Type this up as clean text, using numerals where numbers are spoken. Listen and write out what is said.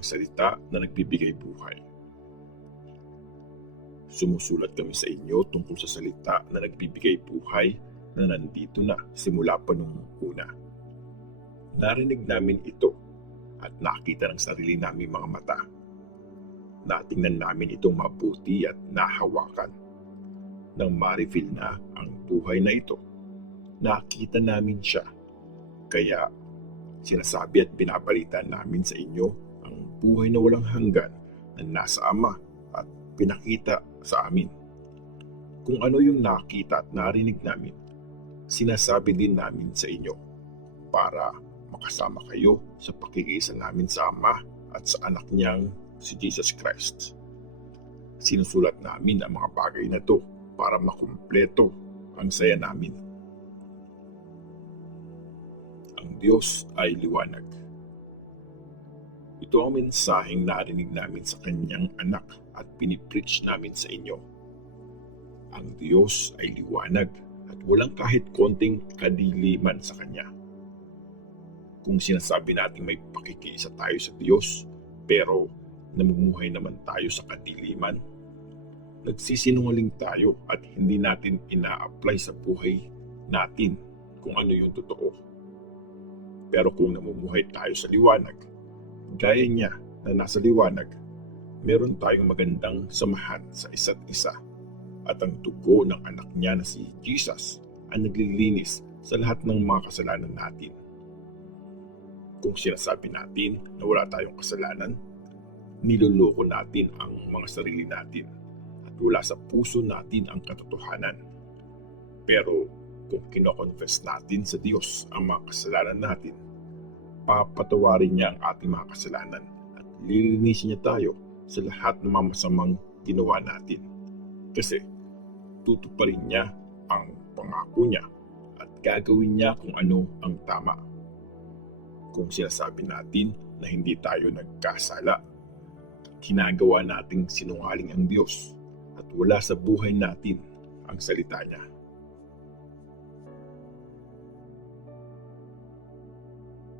ang salita na nagbibigay buhay. Sumusulat kami sa inyo tungkol sa salita na nagbibigay buhay na nandito na simula pa nung una. Narinig namin ito at nakita ng sarili naming mga mata. Natingnan namin itong mabuti at nahawakan. Nang ma-reveal na ang buhay na ito, nakita namin siya. Kaya sinasabi at binabalita namin sa inyo ang buhay na walang hanggan na nasa Ama at pinakita sa amin. Kung ano yung nakita at narinig namin, sinasabi din namin sa inyo para makasama kayo sa pakikiisa namin sa Ama at sa anak niyang si Jesus Christ. Sinusulat namin ang mga bagay na ito para makumpleto ang saya namin. Ang Diyos ay liwanag. Ito ang mensaheng narinig namin sa kanyang anak at pinipreach namin sa inyo. Ang Diyos ay liwanag at walang kahit konting kadiliman sa kanya. Kung sinasabi natin may pakikiisa tayo sa Diyos, pero namumuhay naman tayo sa kadiliman, nagsisinungaling tayo at hindi natin ina-apply sa buhay natin kung ano yung totoo. Pero kung namumuhay tayo sa liwanag, gaya niya na nasa liwanag, meron tayong magandang samahan sa isa't isa. At ang dugo ng anak niya na si Jesus ang naglilinis sa lahat ng mga kasalanan natin. Kung sinasabi natin na wala tayong kasalanan, niloloko natin ang mga sarili natin at wala sa puso natin ang katotohanan. Pero kung kinoconfess natin sa Diyos ang mga kasalanan natin, papatawarin niya ang ating mga kasalanan at lilinisin niya tayo sa lahat ng mga masamang ginawa natin. Kasi tutuparin niya ang pangako niya at gagawin niya kung ano ang tama. Kung sinasabi natin na hindi tayo nagkasala, ginagawa nating sinungaling ang Diyos at wala sa buhay natin ang salita niya.